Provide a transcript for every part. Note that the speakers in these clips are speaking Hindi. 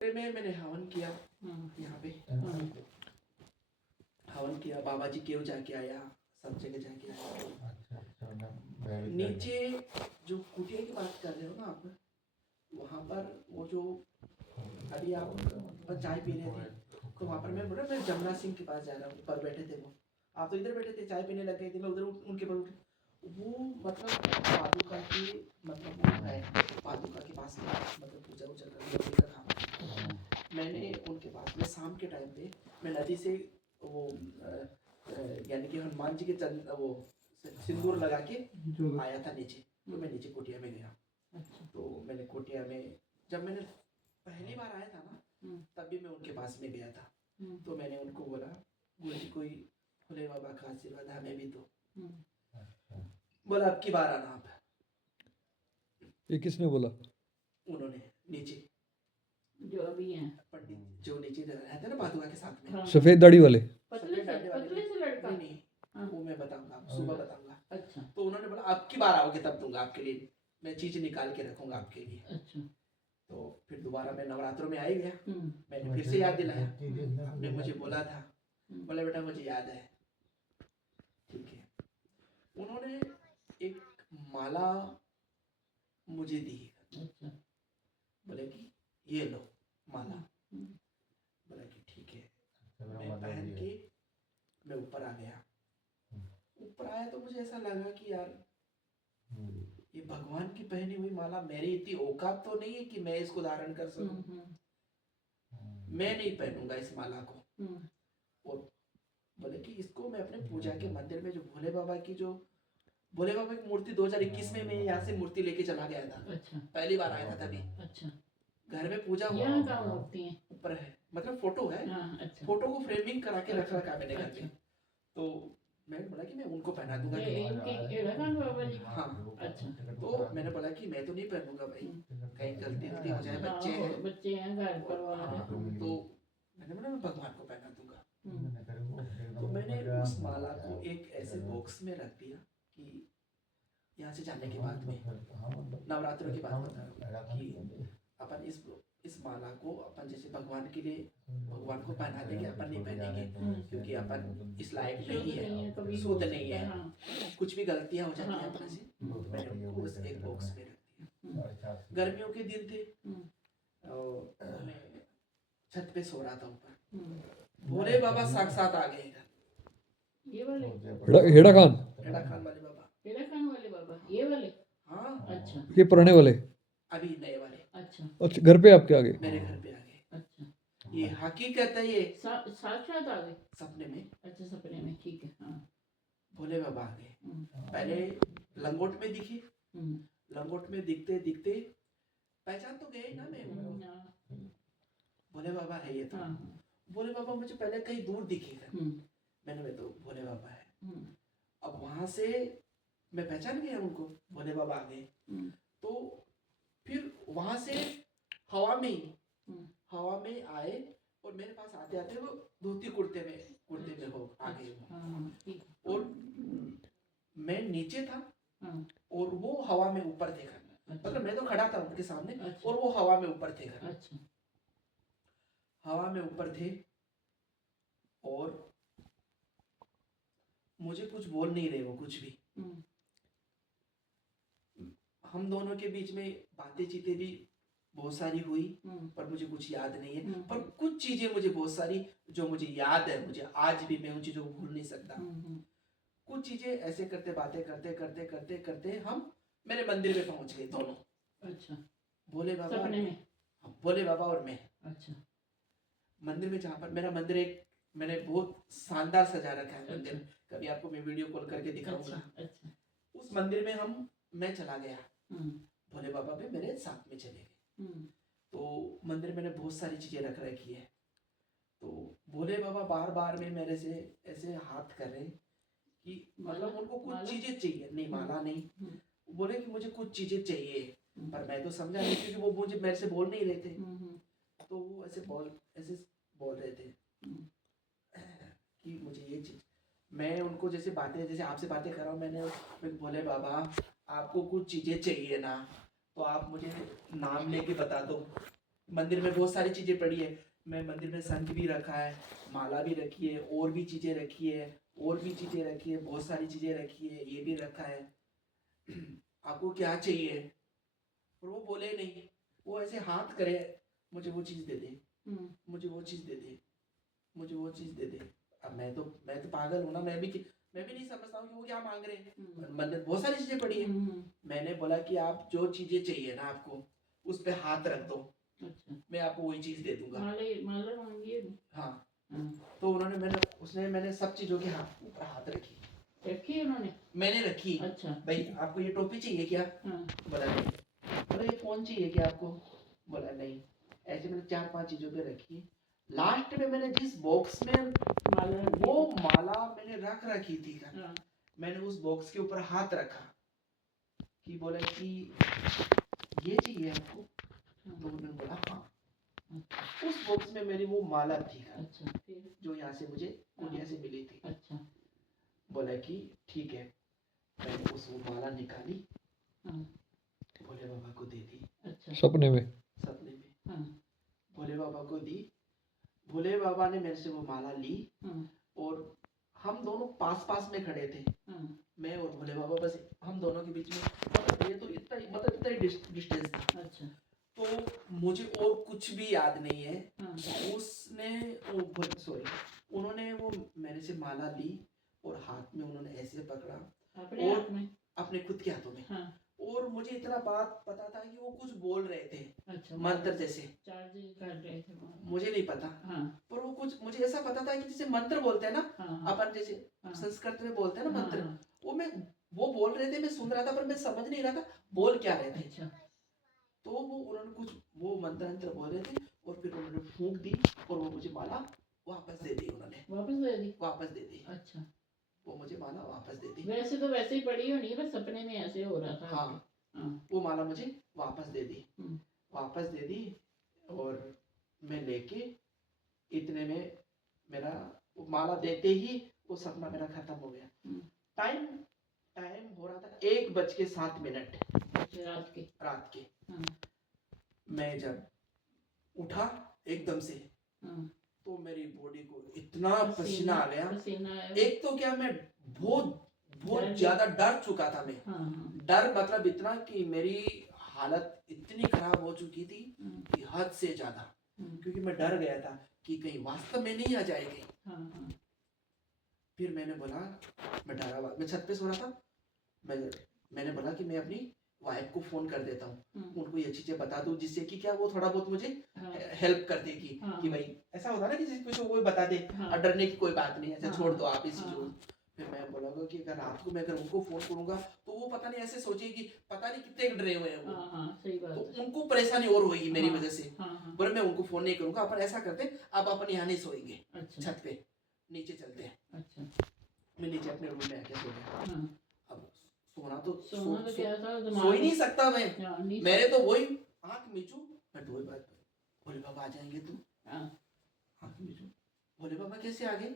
में मैंने हवन किया यहाँ पे, हवन किया, बाबा जी केव जाके आया, सब जगह जाके आया। नीचे जो कुटिया की बात कर रहे हो ना आप, वहाँ पर वो जो अभी आप चाय पी रहे थे, तो वहाँ पर मैं बोला मैं जमुना सिंह के पास जा रहा हूँ, ऊपर बैठे थे वो, आप तो इधर बैठे थे, चाय पीने लग गए थे, मैं उधर उनके पर उठ, वो मतलब पादुका के मतलब वो है, पादुका के पास में मतलब पूजा वूजा करने का काम। मैंने उनके पास में शाम के टाइम पे मैं नदी से वो यानी कि हनुमान जी के चंद वो सिंदूर लगा के आया था नीचे, तो मैं नीचे कुटिया में गया। तो मैंने कुटिया में जब मैंने पहली बार आया था ना, तब भी मैं उनके पास में गया था, तो मैंने उनको बोला गुरु जी कोई भोले बाबा का आशीर्वाद हमें भी दो। बोला अब की बार आना आप। ये किसने बोला? उन्होंने नीचे जो अभी हैं पंडित जो नीचे रहते ना पादुका के साथ में, सफेद दाढ़ी वाले। पतले से लड़का। नहीं, वो मैं बताऊंगा, सुबह बताऊंगा। अच्छा। तो उन्होंने बोला अब की बार आओगे तब दूंगा आपके लिए, मैं चीज निकाल के रखूंगा आपके लिए। अच्छा। तो फिर दोबारा मैं नवरात्रों में आ ही गया, मैंने फिर से याद दिलाया, आपने मुझे बोला था, बोला बेटा मुझे याद है, ठीक है। उन्होंने एक माला मुझे दी, बोले कि ये लो माला, बोला कि ठीक है। मैं पहन के मैं ऊपर आ गया, ऊपर आया तो मुझे ऐसा लगा कि यार ये भगवान की पहनी हुई माला, मेरी इतनी औकात तो नहीं है कि मैं इसको धारण कर सकूं, मैं नहीं पहनूंगा इस माला को। और बोले कि इसको मैं अपने पूजा के मंदिर में जो भोले बाबा की मूर्ति 2021 में मैं यहाँ से मूर्ति लेके चला गया था। अच्छा। पहली बार आया था तभी। अच्छा। घर में पूजा हुआ, यहाँ कहाँ मूर्ति है? ऊपर है, मतलब फोटो है। हाँ, अच्छा। फोटो को फ्रेमिंग करा के रखा रखा मैंने घर में। अच्छा। तो मैंने बोला कि मैं उनको पहना दूंगा। बाबा जी। हाँ। अच्छा। तो मैंने बोला कि मैं तो नहीं पहनूंगा भाई, कहीं गलती हो जाए, बच्चे हैं, घर परिवार है। तो मैंने बोला मैं भगवान को पहना दूंगा। तो मैंने उस माला को एक ऐसे बॉक्स में रख दिया कि यहाँ से जाने के बाद में नवरात्रों की बात बता रहा हूँ कि अपन इस माला को अपन जैसे भगवान के लिए भगवान को पहना देंगे, अपन नहीं पहनेंगे क्योंकि अपन इस लायक नहीं है, शुद्ध नहीं है, कुछ भी गलतियां हो जाती हैं अपने से। तो मैंने उनको उस एक बॉक्स में रख दिया। गर्मियों के दिन थे और मैं छत पे सो रहा था ऊपर, भोले बाबा साक्षात आ गए इधर। ये वाले हेड़ा खान वाले बाबा, हेड़ा खान वाले बाबा, ये वाले। हाँ। अच्छा। ये पुराने वाले, अभी नए वाले। अच्छा। अच्छा, घर पे आपके आ गए? मेरे घर पे आ गए। अच्छा। ये हकीकत है, ये साक्षात आ गए सपने में। अच्छा, सपने में, ठीक है। हाँ। भोले बाबा आ गए, पहले लंगोट में दिखे, लंगोट में दिखते दिखते पहचान तो गए ना मैं उनको, भोले बाबा है ये तो। भोले बाबा मुझे पहले कहीं दूर दिखे, मैंने मैं तो भोले बाबा है। अब वहां से मैं पहचान गया उनको, भोले बाबा आ गए। तो फिर वहां से हवा में आए और मेरे पास आते आते वो धोती कुर्ते में हो आ गए। और मैं नीचे था और वो हवा में ऊपर थे, मतलब मैं तो खड़ा था उनके सामने और वो हवा में ऊपर थे, हवा में ऊपर थे और मुझे कुछ बोल नहीं रहे वो कुछ भी। हम दोनों के बीच में बातें चीतें भी बहुत सारी हुई, पर मुझे कुछ याद नहीं है। पर कुछ चीजें मुझे बहुत सारी जो मुझे याद है, मुझे आज भी मैं उन चीजों को भूल नहीं सकता। कुछ चीजें ऐसे करते बातें करते करते करते करते हम मेरे मंदिर में पहुंच गए दोनों। अच्छा। भोले बाबा सपने में? भोले बाबा और मैं। अच्छा। मंदिर में, जहाँ पर मेरा मंदिर एक मैंने बहुत शानदार सजा रखा है मंदिर। कभी आपको मैं वीडियो कॉल करके दिखाऊंगा। अच्छा। उस मंदिर में मैं चला गया, भोले बाबा भी मेरे साथ में चले गए। तो मंदिर मैंने बहुत सारी चीजें रख रखी है। तो भोले बाबा बार बार में मेरे से ऐसे हाथ कर रहे कि मतलब उनको कुछ चीजें चाहिए। नहीं, माला नहीं, बोले कि मुझे कुछ चीजें चाहिए, पर मैं तो समझा नहीं क्योंकि वो मुझे मेरे से बोल नहीं रहे थे। तो वो ऐसे बोल रहे थे कि मुझे ये चीज, मैं उनको जैसे आपसे बातें कर रहा हूँ, मैंने बोले बाबा आपको कुछ चीजें चाहिए ना, तो आप मुझे नाम लेके बता दो। मंदिर में बहुत सारी चीजें पड़ी है। मैं मंदिर में शंख भी रखा है, माला भी रखी है, और भी चीजें रखी है, और भी चीजें रखी है, बहुत सारी चीजें रखी है, ये भी रखा है। आपको क्या चाहिए? और वो बोले नहीं, वो ऐसे हाथ करे, मुझे वो चीज दे दे, मुझे वो चीज दे दे, मुझे वो चीज दे दे। अब मैं तो पागल हूं ना, मैं भी नहीं समझता हूँ कि वो क्या मांग रहे हैं। मंदिर बहुत सारी चीजें पड़ी है। मैंने बोला कि आप जो चीजें चाहिए ना आपको, उस पे हाथ रख दो, अच्छा, मैं आपको वही चीज दे दूंगा। माला मांगी है। हाँ, तो मैंने सब चीजों के हाथ ऊपर हाथ रखी उन्होंने, मैंने रखी। अच्छा, भाई आपको ये टोपी चाहिए क्या? बोला नहीं। बोला ये फोन चाहिए क्या आपको? बोला नहीं। ऐसे मैंने 4-5 चीजों पे रखी। लास्ट में मैंने जिस बॉक्स में वो माला मैंने रख रखी थी, मैंने उस बॉक्स के ऊपर हाथ रखा कि बोला कि ये चाहिए आपको? तो मैंने बोला हाँ। उस बॉक्स में मेरी वो माला थी, अच्छा, जो यहाँ से मुझे कुटिया से मिली थी। अच्छा, बोला कि ठीक है। मैंने उस वो माला निकाली, भोले बाबा को दे दी। अच्छा, सपने में? सपने में भोले बाबा को दी। भोले बाबा ने मेरे से वो माला ली, और हम दोनों पास पास में खड़े थे। मैं और भोले बाबा, बस हम दोनों के बीच में, मतलब ये तो इतना ही डिस्टेंस था। अच्छा, तो मुझे और कुछ भी याद नहीं है। उन्होंने वो मेरे से माला ली, और हाथ में उन्होंने ऐसे पकड़ा, अपने हाथ में, अपने खुद के हाथों में। और मुझे इतना बात पता था कि वो कुछ बोल रहे थे, अच्छा, मंत्र जैसे, चार्ज कर रहे थे मुझे नहीं पता। पर वो कुछ मुझे ऐसा पता था कि जैसे मंत्र बोलते हैं ना, अपन जैसे संस्कृत में बोलते हैं ना मंत्र, वो बोल रहे थे, मैं सुन रहा था, पर मैं समझ नहीं रहा था बोल क्या रहे थे। अच्छा, तो उन्होंने कुछ वो मंत्र बोल रहे थे, और फिर उन्होंने फूंक दी, और वो मुझे माला वापस दे दी। उन्होंने वापस दे दी। अच्छा, वो मुझे माला वापस दे दी। वैसे तो वैसे ही पड़ी होनी है, बस सपने में ऐसे हो रहा था। हाँ, वो माला मुझे वापस दे दी। वापस दे दी, और मैं लेके, इतने में मेरा वो माला देते ही वो सपना मेरा खत्म हो गया। टाइम हो रहा था 1:07 रात के। मैं जब उठा एकदम से, तो मेरी बॉडी को इतना पसीना आ गया। एक तो क्या, मैं बहुत ज्यादा डर चुका था। मैं डर मतलब इतना कि मेरी हालत इतनी खराब हो चुकी थी कि हद से ज्यादा, क्योंकि मैं डर गया था कि कहीं वास्तव में नहीं आ जाएगी। फिर मैंने बोला, मैं डरा हुआ, मैं छत पे सो रहा था, मैंने बोला कि मैं अपनी वाइफ को फोन कर देता हूँ, उनको ये चीजें बता दूं, जिससे कि क्या वो थोड़ा बहुत मुझे हेल्प कर देगी। कि भाई ऐसा होता है ना कि कुछ वो बता दे, और डरने की कोई बात नहीं, ऐसा छोड़ दो आप इस चीज को। फिर मैं बोलूँगा कि अगर रात को मैं अगर उनको फोन करूंगा, तो वो पता नहीं ऐसे सोचेगी कि पता नहीं कितने डरे हुए हैं वो, सही बात तो उनको परेशानी और होगी मेरी वजह से। बोले मैं उनको फोन नहीं करूंगा, अपन ऐसा करते, अब अपन यहाँ नहीं सोएंगे, छत पे नीचे चलते हैं। मैं नीचे अपने रूम में आके सो गया। अब सोना तो क्या था, सो ही नहीं सकता मैं। मेरे तो वही आंख मीचू, मैं दो बात, भोले बाबा आ जाएंगे तो आंख मीचू, भोले बाबा कैसे आ गए,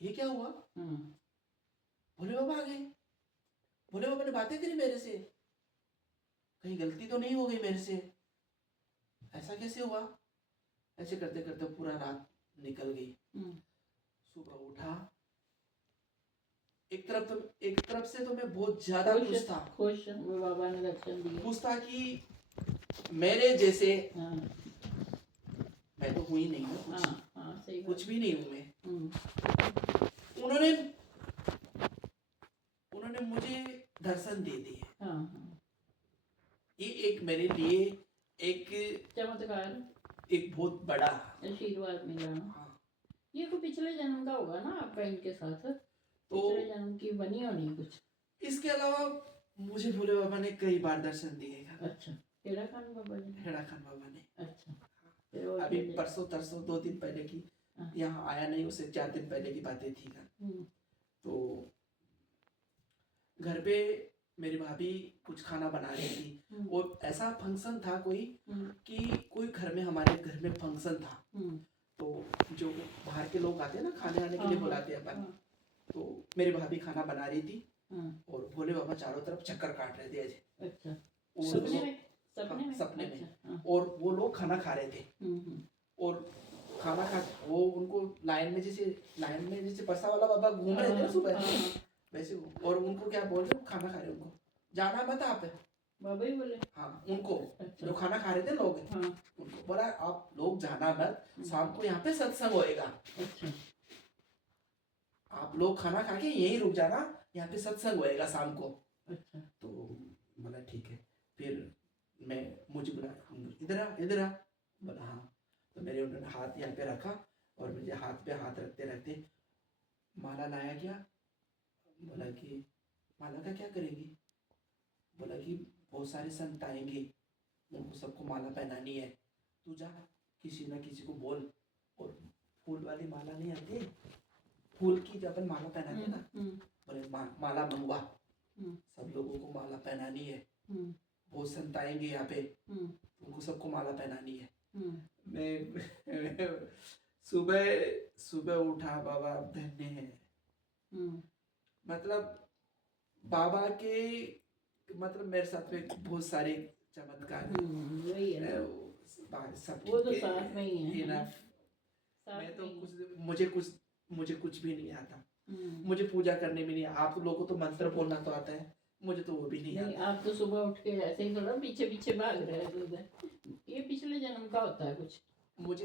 ये क्या हुआ, भोले बाबा आ गए, भोले बाबा ने बातें करी मेरे से, कहीं गलती तो नहीं हो गई मेरे से, ऐसा कैसे हुआ। ऐसे करते करते पूरा रात निकल गई। सुबह उठा, एक तरफ से तो मैं बहुत ज्यादा खुश था, बाबा ने दर्शन दिए, खुश था कि मेरे जैसे मैं तो हुई नहीं हूँ, कुछ भी नहीं हूँ मैं। उन्होंने मुझे दर्शन दे दिए। ये एक मेरे लिए एक चमत्कार, एक बहुत बड़ा आशीर्वाद मिला। ये तो पिछले जन्म का होगा ना आपका इनके साथ, तो पिछले जन्म की बनी होनी कुछ। इसके अलावा मुझे भोले बाबा ने कई बार दर्शन दिए। अच्छा, हेड़ा खान बाबा ने। अच्छा, अभी परसों तरसों 2 दिन पहले की, यहाँ आया नहीं, उससे 4 दिन पहले की बातें थी ना। तो घर पे मेरी भाभी कुछ खाना बना रही थी, और ऐसा फंक्शन था कोई, कि कोई घर में, हमारे घर में फंक्शन था। तो जो बाहर के लोग आते हैं ना, खाने आने के लिए बुलाते हैं अपन, तो मेरी भाभी खाना बना रही थी, और भोले बाबा चारों तरफ चक्कर काट रहे थे ऐसे। अच्छा, सपने में? सपने में। अच्छा, हाँ। और वो लोग खाना खा रहे थे और खाना खा वो उनको लाइन में जैसे बसा वाला बाबा घूम रहे थे ना सुबह, वैसे और उनको क्या बोल रहे, खाना खा रहे, उनको जाना मत आप, बाबा ही बोले? हाँ उनको, अच्छा। जो खाना खा रहे थे लोग, हाँ। उनको बोला आप लोग जाना मत, शाम को यहाँ पे सत्संग होएगा, अच्छा। आप लोग खाना खा के यहीं रुक जाना, यहाँ पे सत्संग होएगा शाम को। अच्छा। तो बोला ठीक है। फिर मुझे बोला इधर आ, बोला हाँ। तो मेरे उन्होंने हाथ यहाँ पे रखा और मुझे हाथ पे हाथ रखते रखते, माला लाया क्या? बोला कि माला का क्या करेगी? बोला कि बहुत सारे संत आएंगे, उनको सबको माला पहनानी है, तू जा किसी ना किसी को बोल, और फूल वाली माला नहीं आती, फूल की जब अपन माला पहनाते ना, बोले माला मंगवा, सब लोगों को माला पहनानी है, बहुत संत आएंगे यहाँ पे, उनको सबको माला पहनानी है। मैं सुबह सुबह उठा, बाबा धन्य है, मतलब बाबा के, मतलब मेरे साथ में बहुत सारे चमत्कार वही है ना, सब वो तो ठीक साथ में ही है ना? enough। मैं तो मुझे कुछ भी नहीं आता, मुझे पूजा करने में नहीं, आप लोगों को तो मंत्र बोलना तो आता है, मुझे तो वो भी नहीं आता। आप तो सुबह उठ के ऐसे ही थोड़ा पीछे पीछे भाग रहे हैं, ये पिछले जन्म का होता है कुछ। मुझे